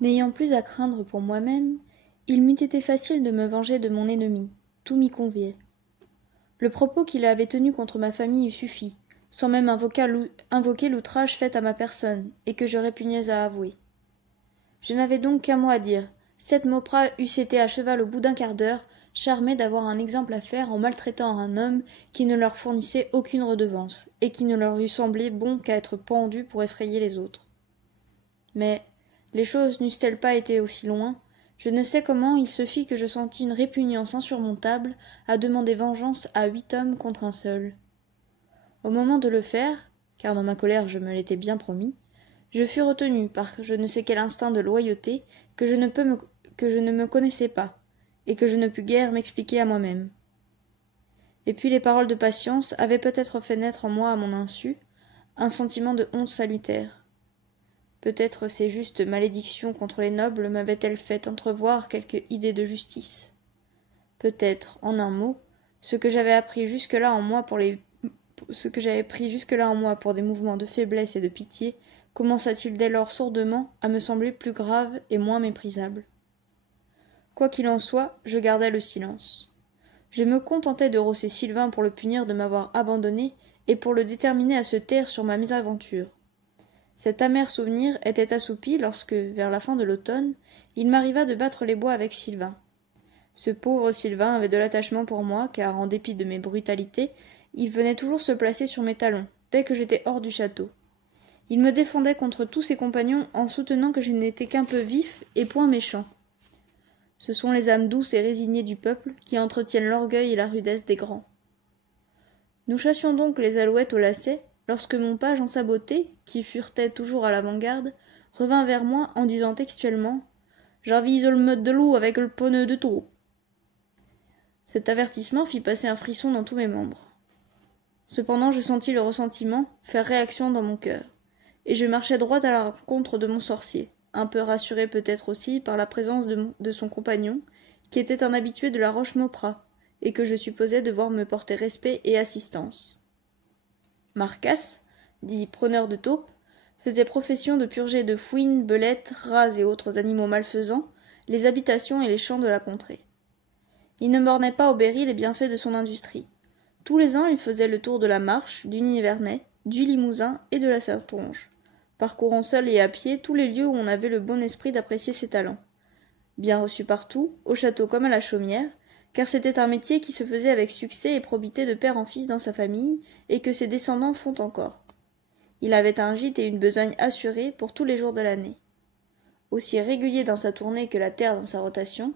N'ayant plus à craindre pour moi-même, il m'eût été facile de me venger de mon ennemi, tout m'y conviait. Le propos qu'il avait tenu contre ma famille eût suffi, sans même invoquer l'outrage fait à ma personne, et que je répugnais à avouer. Je n'avais donc qu'un mot à dire. Sept Mauprat eussent été à cheval au bout d'un quart d'heure, charmés d'avoir un exemple à faire en maltraitant un homme qui ne leur fournissait aucune redevance, et qui ne leur eût semblé bon qu'à être pendu pour effrayer les autres. Mais les choses n'eussent-elles pas été aussi loin, je ne sais comment il se fit que je sentis une répugnance insurmontable à demander vengeance à 8 hommes contre un seul. Au moment de le faire, car dans ma colère je me l'étais bien promis, je fus retenu par je ne sais quel instinct de loyauté que je ne me connaissais pas, et que je ne pus guère m'expliquer à moi-même. Et puis les paroles de patience avaient peut-être fait naître en moi à mon insu un sentiment de honte salutaire. Peut-être ces justes malédictions contre les nobles m'avaient-elles fait entrevoir quelque idée de justice. Peut-être, en un mot, ce que j'avais pris jusque-là en moi pour des mouvements de faiblesse et de pitié commença-t-il dès lors sourdement à me sembler plus grave et moins méprisable. Quoi qu'il en soit, je gardai le silence. Je me contentai de rosser Sylvain pour le punir de m'avoir abandonné et pour le déterminer à se taire sur ma mésaventure. Cet amer souvenir était assoupi lorsque, vers la fin de l'automne, il m'arriva de battre les bois avec Sylvain. Ce pauvre Sylvain avait de l'attachement pour moi, car, en dépit de mes brutalités, il venait toujours se placer sur mes talons, dès que j'étais hors du château. Il me défendait contre tous ses compagnons en soutenant que je n'étais qu'un peu vif et point méchant. Ce sont les âmes douces et résignées du peuple qui entretiennent l'orgueil et la rudesse des grands. Nous chassions donc les alouettes au lacet, lorsque mon page en saboté, qui furetait toujours à l'avant-garde, revint vers moi en disant textuellement « J'avise le meute de loup avec le poney de taureau ». Cet avertissement fit passer un frisson dans tous mes membres. Cependant je sentis le ressentiment faire réaction dans mon cœur, et je marchai droit à la rencontre de mon sorcier, un peu rassuré peut-être aussi par la présence de son compagnon, qui était un habitué de la roche Mauprat, et que je supposais devoir me porter respect et assistance. Marcasse, dit preneur de taupes, faisait profession de purger de fouines, belettes, rats et autres animaux malfaisants les habitations et les champs de la contrée. Il ne bornait pas au Berry les bienfaits de son industrie. Tous les ans, il faisait le tour de la Marche, du Nivernais, du Limousin et de la Saintonge, parcourant seul et à pied tous les lieux où on avait le bon esprit d'apprécier ses talents. Bien reçu partout, au château comme à la chaumière, car c'était un métier qui se faisait avec succès et probité de père en fils dans sa famille, et que ses descendants font encore. Il avait un gîte et une besogne assurés pour tous les jours de l'année. Aussi régulier dans sa tournée que la terre dans sa rotation,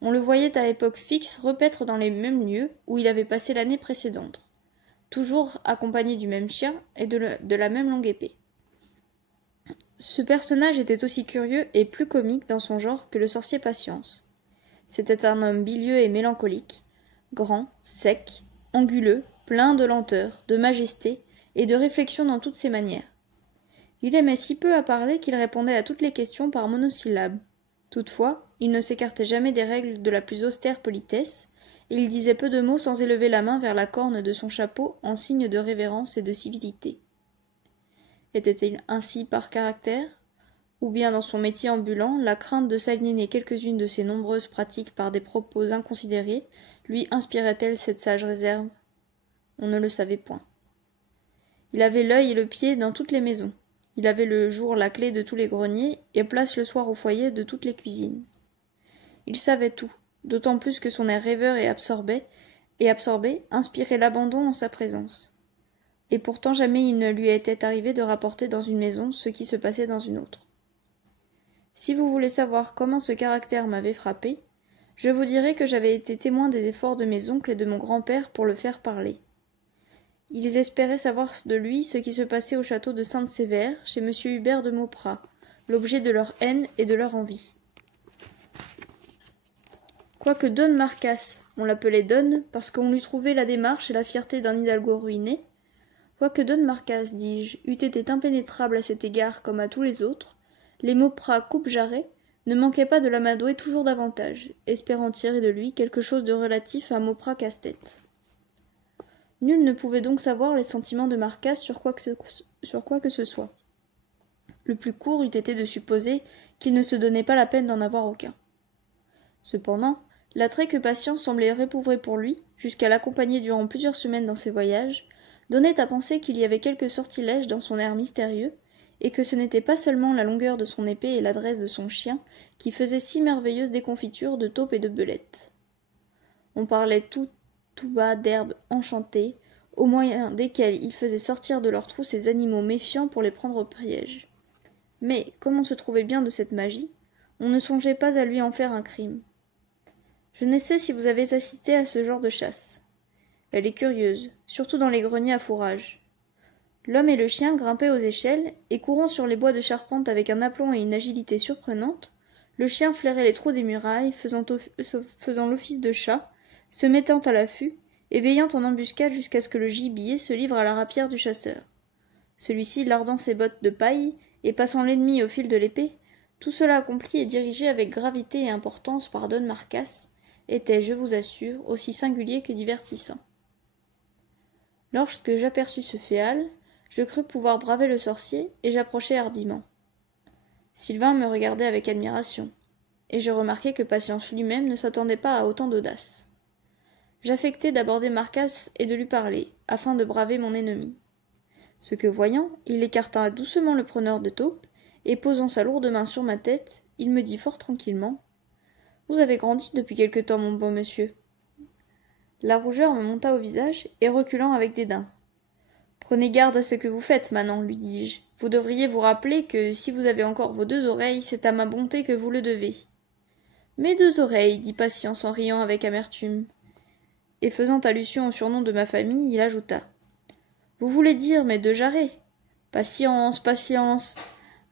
on le voyait à époque fixe repaître dans les mêmes lieux où il avait passé l'année précédente, toujours accompagné du même chien et de la même longue épée. Ce personnage était aussi curieux et plus comique dans son genre que le sorcier Patience. C'était un homme bilieux et mélancolique, grand, sec, anguleux, plein de lenteur, de majesté et de réflexion dans toutes ses manières. Il aimait si peu à parler qu'il répondait à toutes les questions par monosyllabes. Toutefois, il ne s'écartait jamais des règles de la plus austère politesse, et il disait peu de mots sans élever la main vers la corne de son chapeau en signe de révérence et de civilité. Était-il ainsi par caractère ? Ou bien dans son métier ambulant, la crainte de s'aliéner quelques-unes de ses nombreuses pratiques par des propos inconsidérés lui inspirait-elle cette sage réserve ? On ne le savait point. Il avait l'œil et le pied dans toutes les maisons. Il avait le jour la clé de tous les greniers et place le soir au foyer de toutes les cuisines. Il savait tout, d'autant plus que son air rêveur et absorbé inspirait l'abandon en sa présence. Et pourtant jamais il ne lui était arrivé de rapporter dans une maison ce qui se passait dans une autre. Si vous voulez savoir comment ce caractère m'avait frappé, je vous dirai que j'avais été témoin des efforts de mes oncles et de mon grand-père pour le faire parler. Ils espéraient savoir de lui ce qui se passait au château de Sainte-Sévère, chez M. Hubert de Mauprat, l'objet de leur haine et de leur envie. Quoique Don Marcasse, on l'appelait Don parce qu'on lui trouvait la démarche et la fierté d'un hidalgo ruiné, quoique Don Marcasse, dis-je, eût été impénétrable à cet égard comme à tous les autres, les Mauprat coupe-jarret ne manquaient pas de l'amadouer toujours davantage, espérant tirer de lui quelque chose de relatif à Mauprat casse-tête. Nul ne pouvait donc savoir les sentiments de Marcasse sur quoi que ce soit. Le plus court eût été de supposer qu'il ne se donnait pas la peine d'en avoir aucun. Cependant, l'attrait que Patience semblait réprouver pour lui, jusqu'à l'accompagner durant plusieurs semaines dans ses voyages, donnait à penser qu'il y avait quelque sortilège dans son air mystérieux, et que ce n'était pas seulement la longueur de son épée et l'adresse de son chien qui faisaient si merveilleuse déconfiture de taupes et de belettes. On parlait tout bas d'herbes enchantées, au moyen desquelles il faisait sortir de leurs trous ces animaux méfiants pour les prendre au piège. Mais, comme on se trouvait bien de cette magie, on ne songeait pas à lui en faire un crime. Je ne sais si vous avez assisté à ce genre de chasse. Elle est curieuse, surtout dans les greniers à fourrage. L'homme et le chien grimpaient aux échelles, et courant sur les bois de charpente avec un aplomb et une agilité surprenante, le chien flairait les trous des murailles, faisant l'office de chat, se mettant à l'affût, et veillant en embuscade jusqu'à ce que le gibier se livre à la rapière du chasseur. Celui-ci lardant ses bottes de paille, et passant l'ennemi au fil de l'épée, tout cela accompli et dirigé avec gravité et importance par Don Marcas, était, je vous assure, aussi singulier que divertissant. Lorsque j'aperçus ce féal, je crus pouvoir braver le sorcier, et j'approchai hardiment. Sylvain me regardait avec admiration, et je remarquai que Patience lui-même ne s'attendait pas à autant d'audace. J'affectai d'aborder Marcas et de lui parler, afin de braver mon ennemi. Ce que voyant, il écarta doucement le preneur de taupes, et posant sa lourde main sur ma tête, il me dit fort tranquillement « Vous avez grandi depuis quelque temps, mon bon monsieur. » La rougeur me monta au visage, et reculant avec dédain. « Prenez garde à ce que vous faites, Manon, lui dis-je. Vous devriez vous rappeler que, si vous avez encore vos 2 oreilles, c'est à ma bonté que vous le devez. »« Mes 2 oreilles, dit Patience en riant avec amertume. Et faisant allusion au surnom de ma famille, il ajouta. Vous voulez dire mes 2 jarrets. Patience, patience.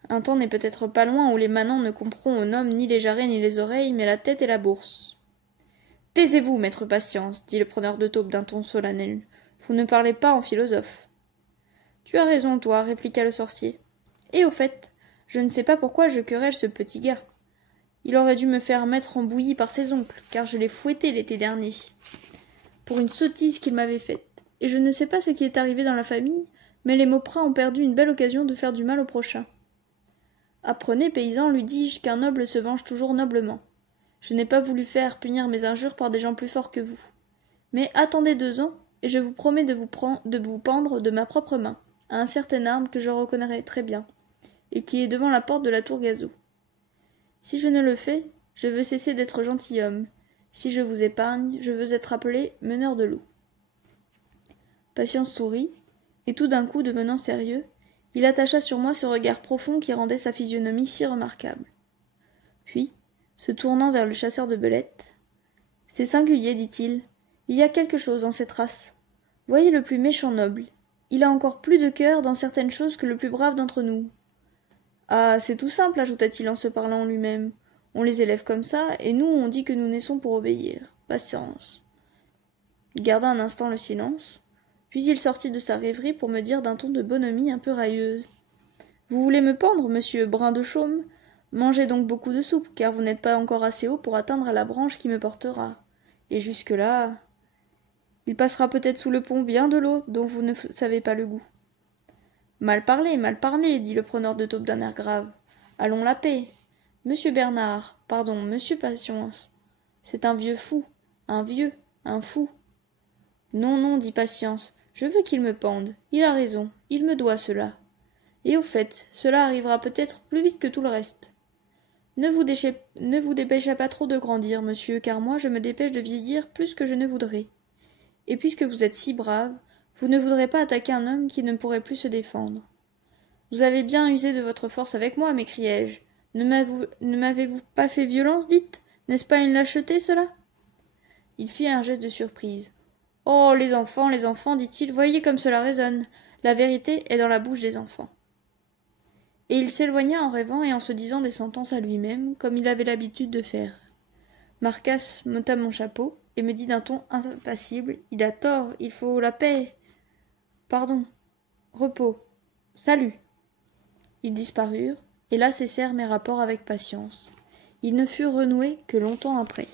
Un temps n'est peut-être pas loin où les manants ne couperont aux noms ni les jarrets ni les oreilles, mais la tête et la bourse. Taisez-vous, maître Patience, dit le preneur de taupes d'un ton solennel. Vous ne parlez pas en philosophe. Tu as raison, toi, répliqua le sorcier. Et au fait, je ne sais pas pourquoi je querelle ce petit gars. Il aurait dû me faire mettre en bouillie par ses oncles, car je l'ai fouetté l'été dernier, pour une sottise qu'il m'avait faite. Et je ne sais pas ce qui est arrivé dans la famille, mais les Mauprat ont perdu une belle occasion de faire du mal au prochain. Apprenez, paysan, lui dis-je, qu'un noble se venge toujours noblement. Je n'ai pas voulu faire punir mes injures par des gens plus forts que vous. Mais attendez 2 ans, et je vous promets de vous pendre de ma propre main, à un certain arbre que je reconnaîtrai très bien, et qui est devant la porte de la tour Gazeau. Si je ne le fais, je veux cesser d'être gentilhomme. Si je vous épargne, je veux être appelé meneur de loups. Patience sourit, et tout d'un coup, devenant sérieux, il attacha sur moi ce regard profond qui rendait sa physionomie si remarquable. Puis, se tournant vers le chasseur de belettes, « C'est singulier, dit-il. Il y a quelque chose dans cette race. Voyez le plus méchant noble. Il a encore plus de cœur dans certaines choses que le plus brave d'entre nous. Ah, c'est tout simple, ajouta-t-il en se parlant en lui-même. On les élève comme ça, et nous, on dit que nous naissons pour obéir. Patience. » Il garda un instant le silence, puis il sortit de sa rêverie pour me dire d'un ton de bonhomie un peu railleuse. « Vous voulez me pendre, monsieur Brin de Chaume ? Mangez donc beaucoup de soupe, car vous n'êtes pas encore assez haut pour atteindre à la branche qui me portera. Et jusque-là... Il passera peut-être sous le pont bien de l'eau, dont vous ne savez pas le goût. » Mal parlé, dit le preneur de taupes d'un air grave. Allons la paix. Monsieur Bernard, pardon, monsieur Patience. C'est un vieux fou, un fou. Non, non, dit Patience, je veux qu'il me pende. Il a raison, il me doit cela. Et au fait, cela arrivera peut-être plus vite que tout le reste. Ne vous dépêchez pas trop de grandir, monsieur, car moi je me dépêche de vieillir plus que je ne voudrais. Et puisque vous êtes si brave, vous ne voudrez pas attaquer un homme qui ne pourrait plus se défendre. Vous avez bien usé de votre force avec moi, m'écriai-je. Ne m'avez-vous pas fait violence, dites ? N'est-ce pas une lâcheté, cela ? Il fit un geste de surprise. Oh, les enfants, dit-il, voyez comme cela résonne. La vérité est dans la bouche des enfants. Et il s'éloigna en rêvant et en se disant des sentences à lui-même, comme il avait l'habitude de faire. Marcas m'ôta mon chapeau et me dit d'un ton impassible, « Il a tort, il faut la paix. Pardon. Repos. Salut. » Ils disparurent, et là cessèrent mes rapports avec Patience. Ils ne furent renoués que longtemps après.